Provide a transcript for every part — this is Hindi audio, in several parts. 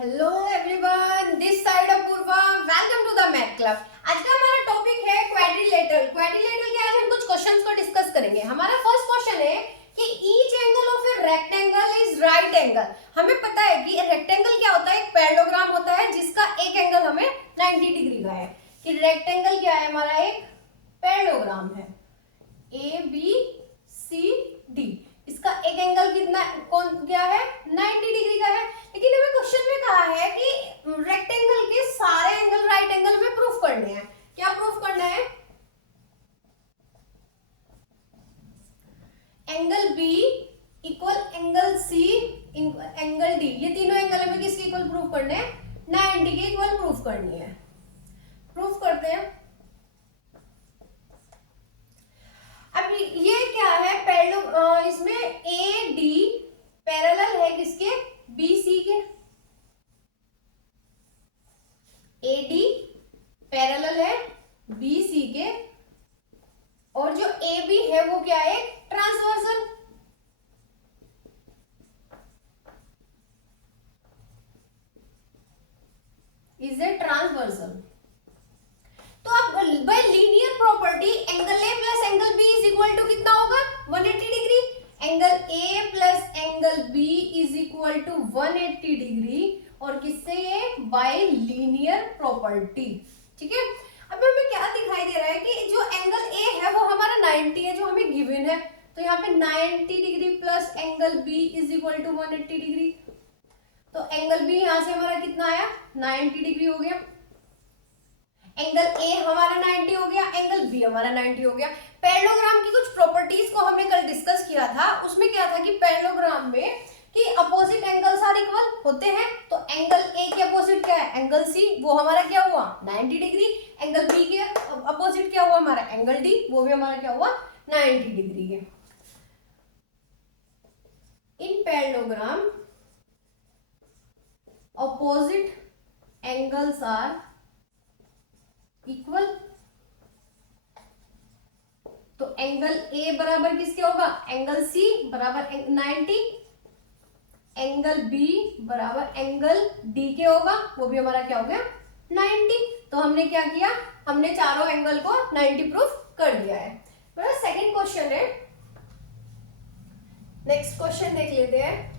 Hello everyone, this side Apoorva, welcome to the math club. आज का हमारा टॉपिक है क्वाड्रिलेटरल। क्वाड्रिलेटरल के आज हम कुछ क्वेश्चंस को डिस्कस करेंगे। हमारा फर्स्ट क्वेश्चन है कि each angle of a rectangle is right angle. हमें पता है कि रेक्टेंगल क्या होता है, एक पैरेललोग्राम होता है जिसका एक एंगल हमें 90 डिग्री का है। कि रेक्टेंगल क्या है, हमारा एक पैरेललोग्राम है ए बी सी डी। इसका एक एंगल कितना कौन क्या है, 90 डिग्री का है। लेकिन हमें क्वेश्चन में कहा है कि रेक्टेंगल के सारे एंगल राइट एंगल में प्रूफ करने हैं। क्या प्रूफ करना है? Angle B equal angle C angle D, ये तीनों एंगल हमें किसके इक्वल प्रूफ करने हैं? 90 के इक्वल प्रूफ करनी है। प्रूफ करते हैं। अब ये क्या है, इसमें ए डी पैरेलल है किसके? बी सी के। ए डी पैरेलल है बी सी के, और जो ए बी है वो क्या है? ट्रांसवर्सल। Is a transversal. तो अब by linear property angle A plus angle B is equal to कितना होगा? 180 degree. Angle A plus angle B is equal to 180 degree, और किससे? ये बाय लीनियर प्रॉपर्टी। ठीक है। अब हमें क्या दिखाई दे रहा है कि जो एंगल ए है वो हमारा 90 है, जो हमें गिवन है। तो यहाँ पे 90 degree plus angle B is equal to 180 degree. तो एंगल बी यहाँ से हमारा कितना आया? 90 डिग्री हो गया। एंगल ए हमारा 90 हो गया, एंगल बी हमारा 90 हो गया। पैरेललोग्राम की कुछ प्रॉपर्टीज को हमने कल डिस्कस किया था। उसमें क्या था कि पैरेललोग्राम में कि अपोजिट एंगल्स आर इक्वल होते हैं। तो एंगल ए के अपोजिट क्या है? एंगल सी, वो हमारा क्या हुआ? 90 डिग्री। एंगल बी के अपोजिट क्या हुआ हमारा? एंगल डी, वो भी हमारा क्या हुआ? 90 डिग्री के। In parallelogram opposite angles are equal. तो एंगल ए बराबर किसके होगा? एंगल सी बराबर 90। एंगल बी बराबर एंगल डी के होगा, वो भी हमारा क्या हो गया? 90। तो हमने क्या किया? हमने चारों एंगल को 90 प्रूफ कर दिया है। मेरा सेकंड क्वेश्चन है, नेक्स्ट क्वेश्चन देख लेते हैं।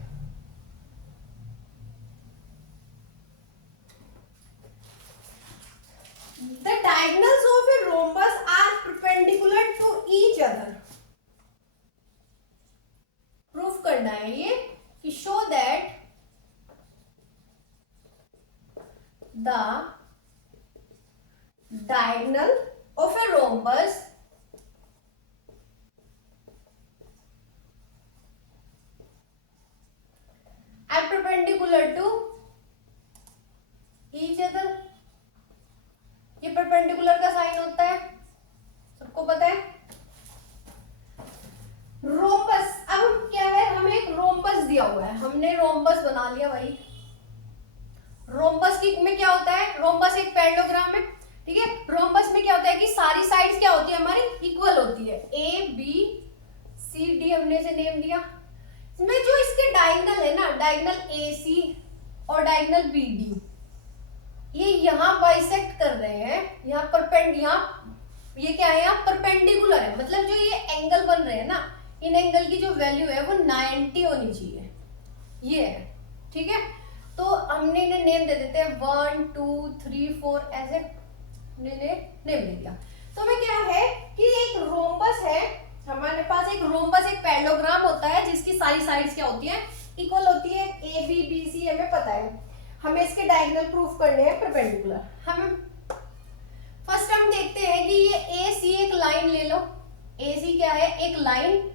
The diagonals of a rhombus are perpendicular to each other. Proof करना है ये कि show that the diagonal of a rhombus are perpendicular to each other. ये परपेंडिकुलर का साइन होता है, सबको पता है। रोम्बस, अब क्या है, हमें एक रोम्बस दिया हुआ है, हमने रोम्बस बना लिया भाई। रोम्बस की में क्या होता है? रोम्बस एक पैरेललोग्राम है। ठीक है। रोम्बस में क्या होता है कि सारी साइड्स क्या होती है हमारी? इक्वल होती है। ए बी सी डी हमने इसे नेम दिया। इसमें जो इसके डायगोनल है ना, डायगोनल ए सी और डायगोनल बी डी, ये यहाँ बाइसेक्ट कर रहे हैं। यहाँ ये क्या है? यहाँ परपेंडिकुलर है। मतलब जो ये एंगल बन रहे हैं ना, इन एंगल की जो वैल्यू है वो 90 होनी चाहिए। ये है। ठीक है। तो हमने इन्हें नेम दे देते हैं 1 2 3 4, ऐसे नेम दे दिया। तो हमें क्या है कि एक रोम्बस है हमारे पास। एक रोम्बस एक पैरेललोग्राम होता है जिसकी सारी साइड्स क्या होती है? इक्वल होती है। ए बी बी सी हमें पता है। हमें इसके डायगोनल प्रूफ करने हैं परपेंडिकुलर। हम फर्स्ट हम देखते हैं कि ये ए सी एक लाइन ले लो। ए सी क्या है? एक लाइन।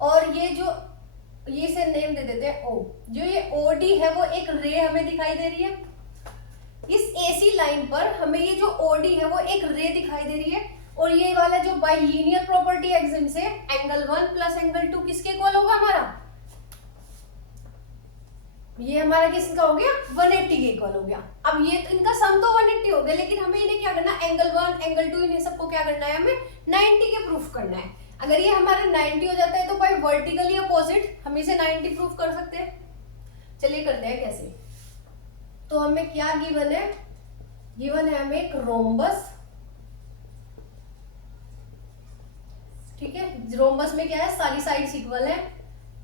और ये जो ये से नेम दे देते हैं ओ। जो ये ओ डी है वो एक रे हमें दिखाई दे रही है। इस ए सी लाइन पर हमें ये जो ओ डी है वो एक रे दिखाई दे रही है। और ये वाला जो बाय लीनियर प्रॉपर्टी एग्जिम से एंगल 1 प्लस एंगल 2 किसके इक्वल होगा हमारा? ये हमारा किसका हो गया? 180 के इक्वल हो गया। अब ये तो इनका सम तो 180 हो गया, लेकिन हमें इन्हें क्या करना? एंगल 1 एंगल 2 इन्हें सबको क्या करना है? हमें 90 के प्रूफ करना है। अगर ये हमारा 90 हो जाता है तो बाय वर्टिकली अपोजिट हम इसे 90 प्रूफ कर सकते हैं। चलिए करते हैं कैसे। तो हमें क्या गिवन है, गिवन है हमें एक रोम्बस, ठीक है। रोम्बस में क्या है, सारी साइड्स इक्वल है,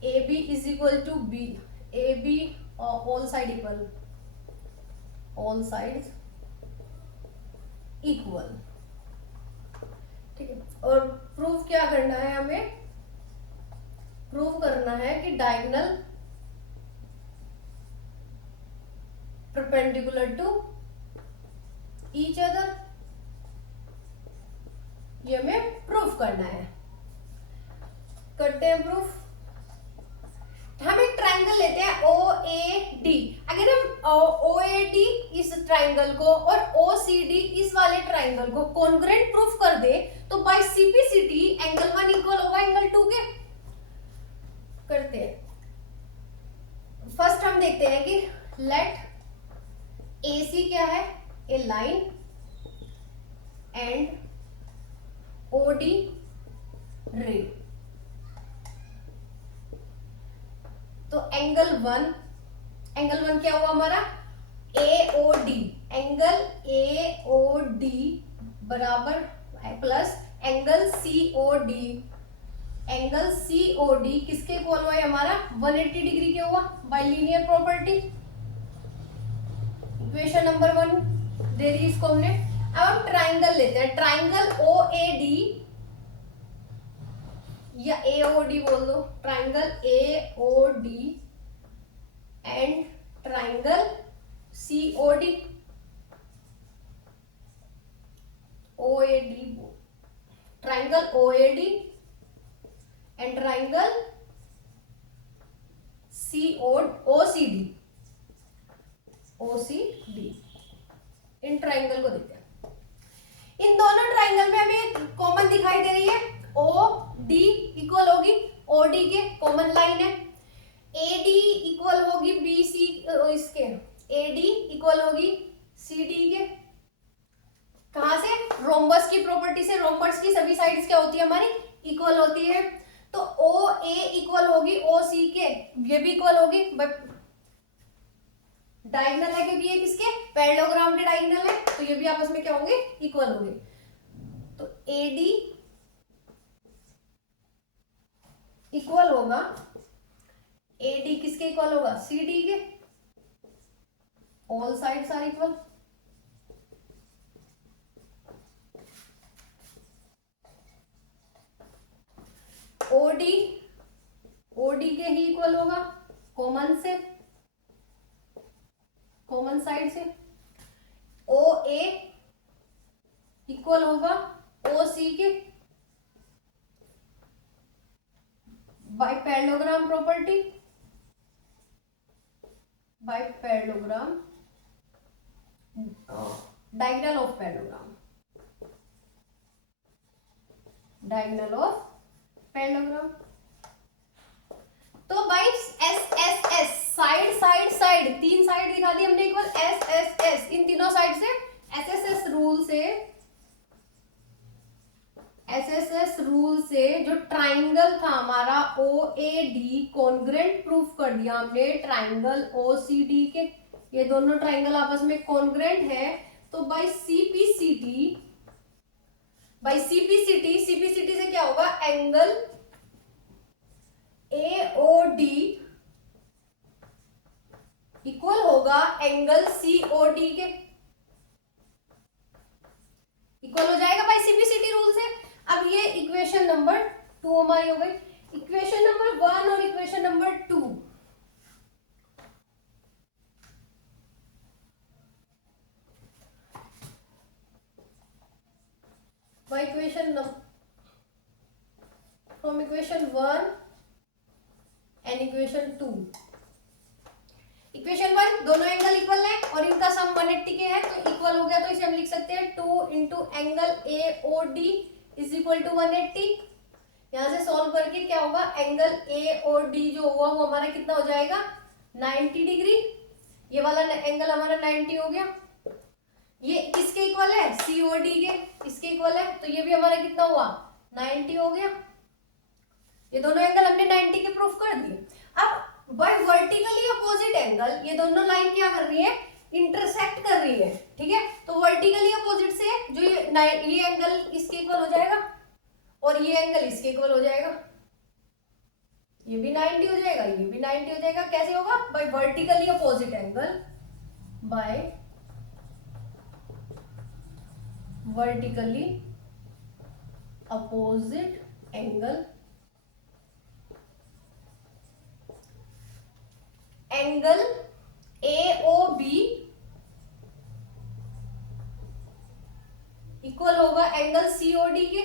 A B is equal to B, A B all side equal, all sides equal, ठीक है। और प्रूफ क्या करना है हमें, प्रूव करना है कि diagonal perpendicular to each other, ये हमें प्रूफ करना है। करते हैं प्रूफ। हम एक ट्राइंगल लेते हैं ओ ए डी, अगर हम ओ ए डी इस ट्राइंगल को और ओ सी डी इस वाले ट्राइंगल को कॉन्ग्रुएंट प्रूफ कर दे तो बाय सीपीसीटी एंगल 1 इक्वल होगा एंगल 2 के। करते हैं। फर्स्ट हम देखते हैं कि लेट ए सी क्या है, a line and o d ray. तो एंगल 1 क्या हुआ हमारा, a O d, angle A O d बराबर प्लस एंगल सी ओ डी, एंगल सी ओ डी किसके इक्वल हुआ है हमारा, 180 डिग्री के हुआ by linear property. Equation number 1 दे दी इसको हमने। अब हम ट्राइंगल लेते हैं, ट्राइंगल ओ ए डी या ए ओ डी बोल दो, triangle A O D and triangle C O D, O A D, triangle O A D and triangle O C D, O C D, इन ट्राइंगल को देखते हैं। इन दोनों ट्राइंगल में हमें कॉमन दिखाई दे रही है, ओ डी इक्वल होगी ओ डी के, कॉमन लाइन है। ए डी इक्वल होगी बी सी, इसके ए डी इक्वल होगी सी डी के। कहां से, रोम्बस की प्रॉपर्टी से। रोम्बस की सभी साइड्स क्या होती है हमारी, इक्वल होती है। तो ओ ए इक्वल होगी ओ सी के, ये भी इक्वल होगी, बट डायगोनल है क्योंकि ये किसके, पैरेललोग्राम के डायगोनल है, तो ये भी आपस में क्या होंगे, इक्वल होंगे। तो ए डी इक्वल होगा, ए डी किसके इक्वल होगा, सी डी के, all sides are equal. OD, OD के ही इक्वल होगा कॉमन से, कॉमन साइड से। ओ ए इक्वल होगा ओ सी के by parallelogram property, by parallelogram, diagonal of parallelogram, diagonal of parallelogram. तो by S S S, side side side, तीन साइड दिखा दी हमने इक्वल, एस एस एस, इन तीनों साइड से एस एस एस रूल से, एस एस एस रूल से जो ट्राइंगल था हमारा ओ ए डी कॉन्ग्रुएंट प्रूफ कर दिया हमने ट्राइंगल ओ सी डी के। ये दोनों ट्राइंगल आपस में कॉन्ग्रुएंट है, तो by CPCT, by CPCT, CPCT से क्या होगा, एंगल ए ओ डी इक्वल होगा एंगल सी ओ डी के, इक्वल हो जाएगा बाई सीपीसीटी रूल से। अब ये इक्वेशन नंबर 2 हमारी हो गई। इक्वेशन नंबर 1 और equation number 2, by equation from equation 1 and equation 2। Equation 1 दोनों एंगल इक्वल है और इनका सम 180 के है, तो इक्वल हो गया, तो इसे हम लिख सकते हैं 2 into angle A O D is equal to 180। यहां से सॉल्व करके क्या होगा, एंगल ए ओ डी जो हुआ वो हमारा कितना हो जाएगा, 90 डिग्री। ये वाला एंगल हमारा 90 हो गया। ये किसके इक्वल है, सी ओ डी के, इसके इक्वल है, तो ये भी हमारा कितना हुआ, 90 हो गया। ये दोनों एंगल हमने 90 के प्रूफ कर दिए। अब बाय वर्टिकली अपोजिट एंगल, ये दोनों लाइन क्या कर रही है, इंटरसेक्ट कर रही है, ठीक है, तो वर्टिकली अपोजिट से जो ये एंगल इसके इक्वल हो जाएगा और ये एंगल इसके इक्वल हो जाएगा, ये भी 90 हो जाएगा, ये भी 90 हो जाएगा। कैसे होगा? By vertically opposite angle, by vertically opposite angle, angle AOB equal होगा एंगल COD के,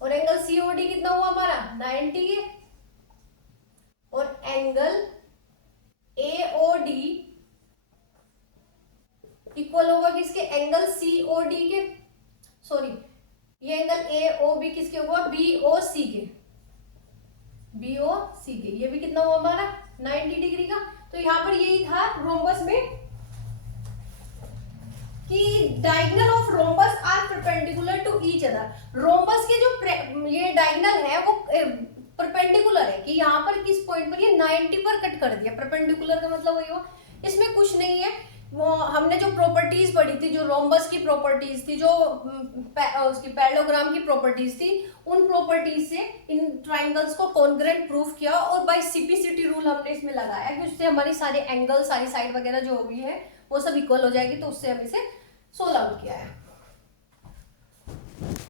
और एंगल COD कितना हुआ हमारा 90 के, और एंगल AOD इक्वल होगा किसके? एंगल COD के, सॉरी ये एंगल AOB किसके होगा? BOC के, BOC के। ये भी कितना हुआ हमारा 90 डिग्री का। तो यहाँ पर यही था रोम्बस में कि diagonal of rhombus are perpendicular to each other. Rhombus के जो ये डायगोनल है वो परपेंडिकुलर है, कि यहाँ पर किस पॉइंट पर ये 90 पर कट कर दिया। परपेंडिकुलर का मतलब वही हुआ, इसमें कुछ नहीं है। वो हमने जो प्रॉपर्टीज पढ़ी थी, जो रोम्बस की प्रॉपर्टीज थी, जो उसकी पैरेललोग्राम की प्रॉपर्टीज थी, उन प्रॉपर्टीज से इन ट्राइंगल्स को कॉन्ग्रुएंट प्रूफ किया, और बाय CPCT रूल हमने इसमें लगाया कि उससे हमारी सारे एंगल, सारी साइड वगैरह जो भी है वो सब इक्वल हो जाएगी, तो उससे हम इसे सोल्व आउट किया है।